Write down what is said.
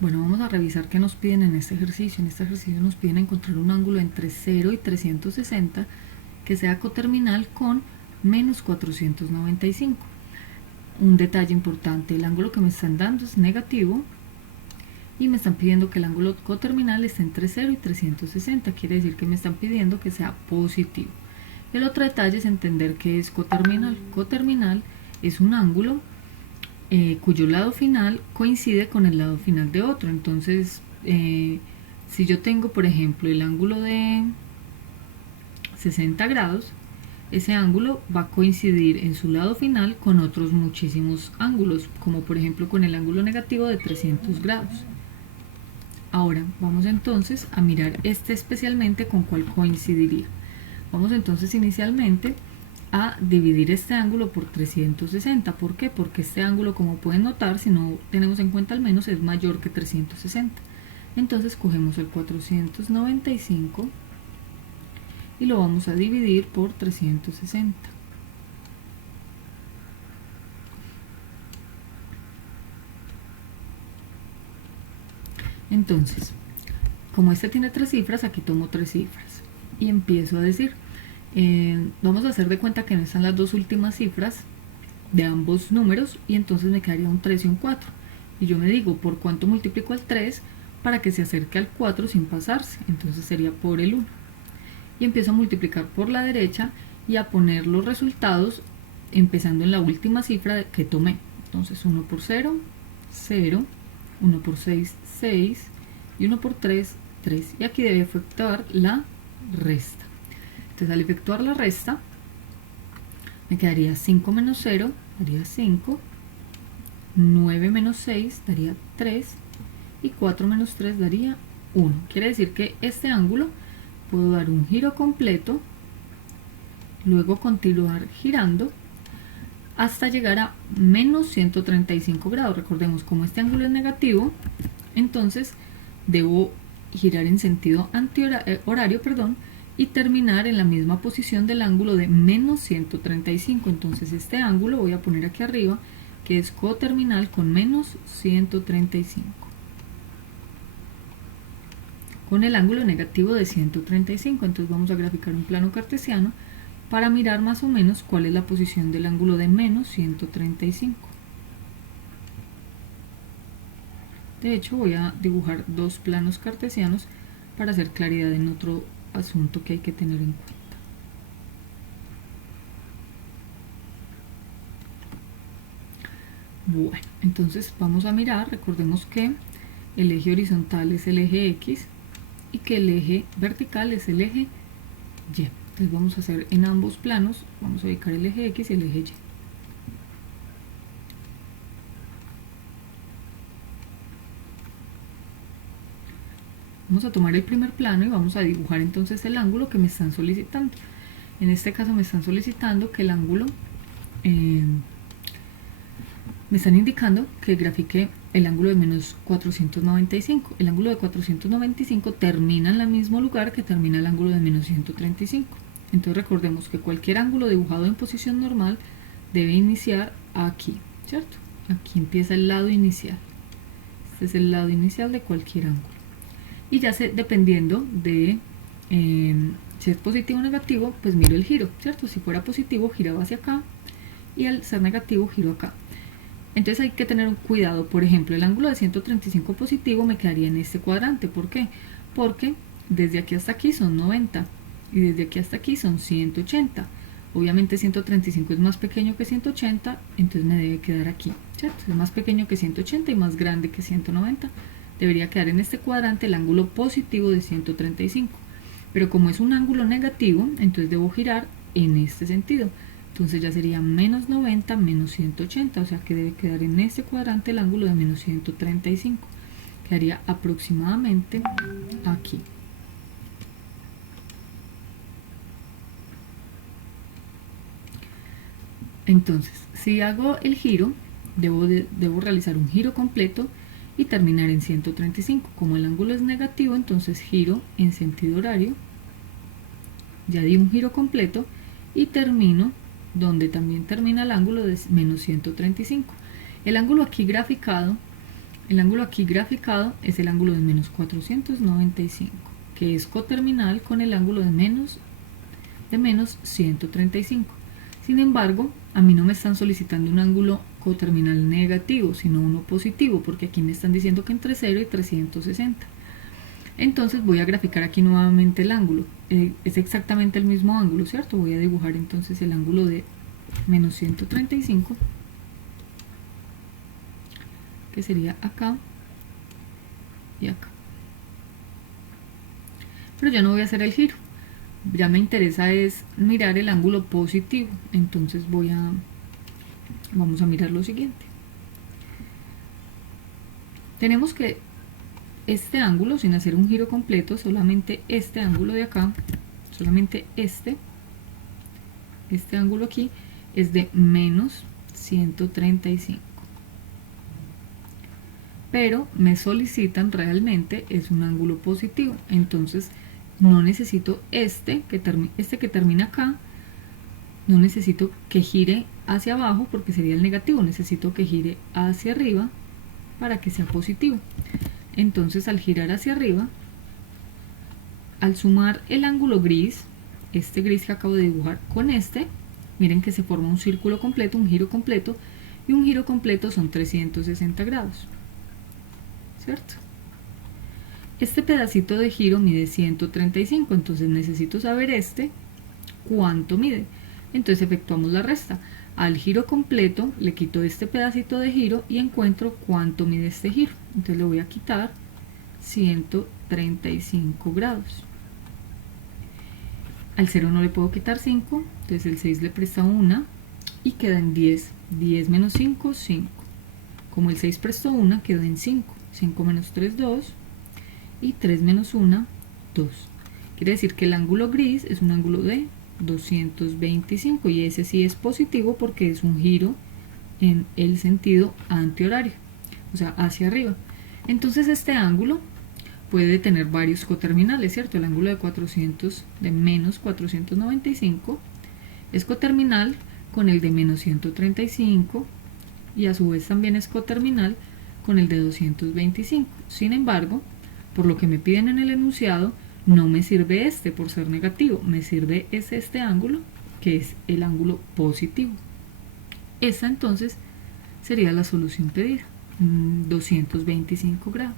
Bueno, vamos a revisar qué nos piden en este ejercicio. En este ejercicio nos piden encontrar un ángulo entre 0 y 360 que sea coterminal con menos 495. Un detalle importante, el ángulo que me están dando es negativo y me están pidiendo que el ángulo coterminal esté entre 0 y 360, quiere decir que me están pidiendo que sea positivo. El otro detalle es entender qué es coterminal. Coterminal es un ángulo cuyo lado final coincide con el lado final de otro. Entonces, si yo tengo, por ejemplo, el ángulo de 60 grados, ese ángulo va a coincidir en su lado final con otros muchísimos ángulos, como por ejemplo con el ángulo negativo de 300 grados. Ahora, vamos entonces a mirar este especialmente con cuál coincidiría. Vamos entonces inicialmente a dividir este ángulo por 360. ¿Por qué? Porque este ángulo, como pueden notar, si no tenemos en cuenta al menos, es mayor que 360. Entonces cogemos el 495 y lo vamos a dividir por 360. Entonces, como este tiene 3 cifras, aquí tomo 3 cifras y empiezo a decir, vamos a hacer de cuenta que no están las dos últimas cifras de ambos números y entonces me quedaría un 3 y un 4. Y yo me digo, ¿por cuánto multiplico al 3 para que se acerque al 4 sin pasarse? Entonces sería por el 1. Y empiezo a multiplicar por la derecha y a poner los resultados empezando en la última cifra que tomé. Entonces 1 por 0, 0, 1 por 6, 6 y 1 por 3, 3. Y aquí debe efectuar la resta. Entonces al efectuar la resta me quedaría 5 menos 0 daría 5, 9 menos 6 daría 3 y 4 menos 3 daría 1. Quiere decir que este ángulo puedo dar un giro completo, luego continuar girando hasta llegar a menos 135 grados. Recordemos, como este ángulo es negativo, entonces debo girar en sentido antihorario, y terminar en la misma posición del ángulo de menos 135. Entonces este ángulo voy a poner aquí arriba, que es coterminal con menos 135. Con el ángulo negativo de 135. Entonces vamos a graficar un plano cartesiano para mirar más o menos cuál es la posición del ángulo de menos 135. De hecho, voy a dibujar dos planos cartesianos para hacer claridad en otro asunto que hay que tener en cuenta. Bueno, entonces vamos a mirar, recordemos que el eje horizontal es el eje X y que el eje vertical es el eje Y. Entonces vamos a hacer en ambos planos, vamos a ubicar el eje X y el eje Y. Vamos a tomar el primer plano y vamos a dibujar entonces el ángulo que me están solicitando. En este caso me están solicitando que el ángulo, me están indicando que grafique el ángulo de menos 495. El ángulo de 495 termina en el mismo lugar que termina el ángulo de menos 135. Entonces recordemos que cualquier ángulo dibujado en posición normal debe iniciar aquí, ¿cierto? Aquí empieza el lado inicial. Este es el lado inicial de cualquier ángulo. Y ya dependiendo de si es positivo o negativo, pues miro el giro, ¿cierto? Si fuera positivo, giraba hacia acá, y al ser negativo, giro acá. Entonces hay que tener cuidado. Por ejemplo, el ángulo de 135 positivo me quedaría en este cuadrante. ¿Por qué? Porque desde aquí hasta aquí son 90 y desde aquí hasta aquí son 180. Obviamente 135 es más pequeño que 180, entonces me debe quedar aquí, ¿cierto? Es más pequeño que 180 y más grande que 190. Debería quedar en este cuadrante el ángulo positivo de 135. Pero como es un ángulo negativo, entonces debo girar en este sentido. Entonces ya sería menos 90 menos 180, o sea que debe quedar en este cuadrante el ángulo de menos 135. Quedaría aproximadamente aquí. Entonces, si hago el giro, debo realizar un giro completo y terminar en 135. Como el ángulo es negativo, entonces giro en sentido horario, ya di un giro completo y termino donde también termina el ángulo de menos 135. El ángulo aquí graficado El ángulo aquí graficado es el ángulo de menos 495, que es coterminal con el ángulo de menos 135. Sin embargo, a mí no me están solicitando un ángulo coterminal negativo, sino uno positivo, porque aquí me están diciendo que entre 0 y 360. Entonces voy a graficar aquí nuevamente el ángulo. Es exactamente el mismo ángulo, ¿cierto? Voy a dibujar entonces el ángulo de menos 135, que sería acá y acá. Pero yo no voy a hacer el giro. Ya me interesa es mirar el ángulo positivo. Entonces vamos a mirar lo siguiente. Tenemos que este ángulo, sin hacer un giro completo, solamente este ángulo de acá, solamente este ángulo aquí es de menos 135. Pero me solicitan realmente es un ángulo positivo. Entonces no necesito este que termina acá, no necesito que gire hacia abajo porque sería el negativo, necesito que gire hacia arriba para que sea positivo. Entonces al girar hacia arriba, al sumar el ángulo gris, este gris que acabo de dibujar con este, miren que se forma un círculo completo, un giro completo, y un giro completo son 360 grados, ¿cierto? Este pedacito de giro mide 135, entonces necesito saber cuánto mide. Entonces efectuamos la resta. Al giro completo le quito este pedacito de giro y encuentro cuánto mide este giro. Entonces le voy a quitar 135 grados. Al 0 no le puedo quitar 5, entonces el 6 le presta 1 y queda en 10. 10 menos 5, 5. Como el 6 prestó 1, quedó en 5. 5 menos 3, 2. Y 3 menos 1, 2. Quiere decir que el ángulo gris es un ángulo de 225 y ese sí es positivo porque es un giro en el sentido antihorario, o sea, hacia arriba. Entonces este ángulo puede tener varios coterminales, ¿cierto? El ángulo de menos 495 es coterminal con el de menos 135 y a su vez también es coterminal con el de 225. Sin embargo, por lo que me piden en el enunciado, no me sirve por ser negativo, me sirve este ángulo, que es el ángulo positivo. Esa entonces sería la solución pedida, 225 grados.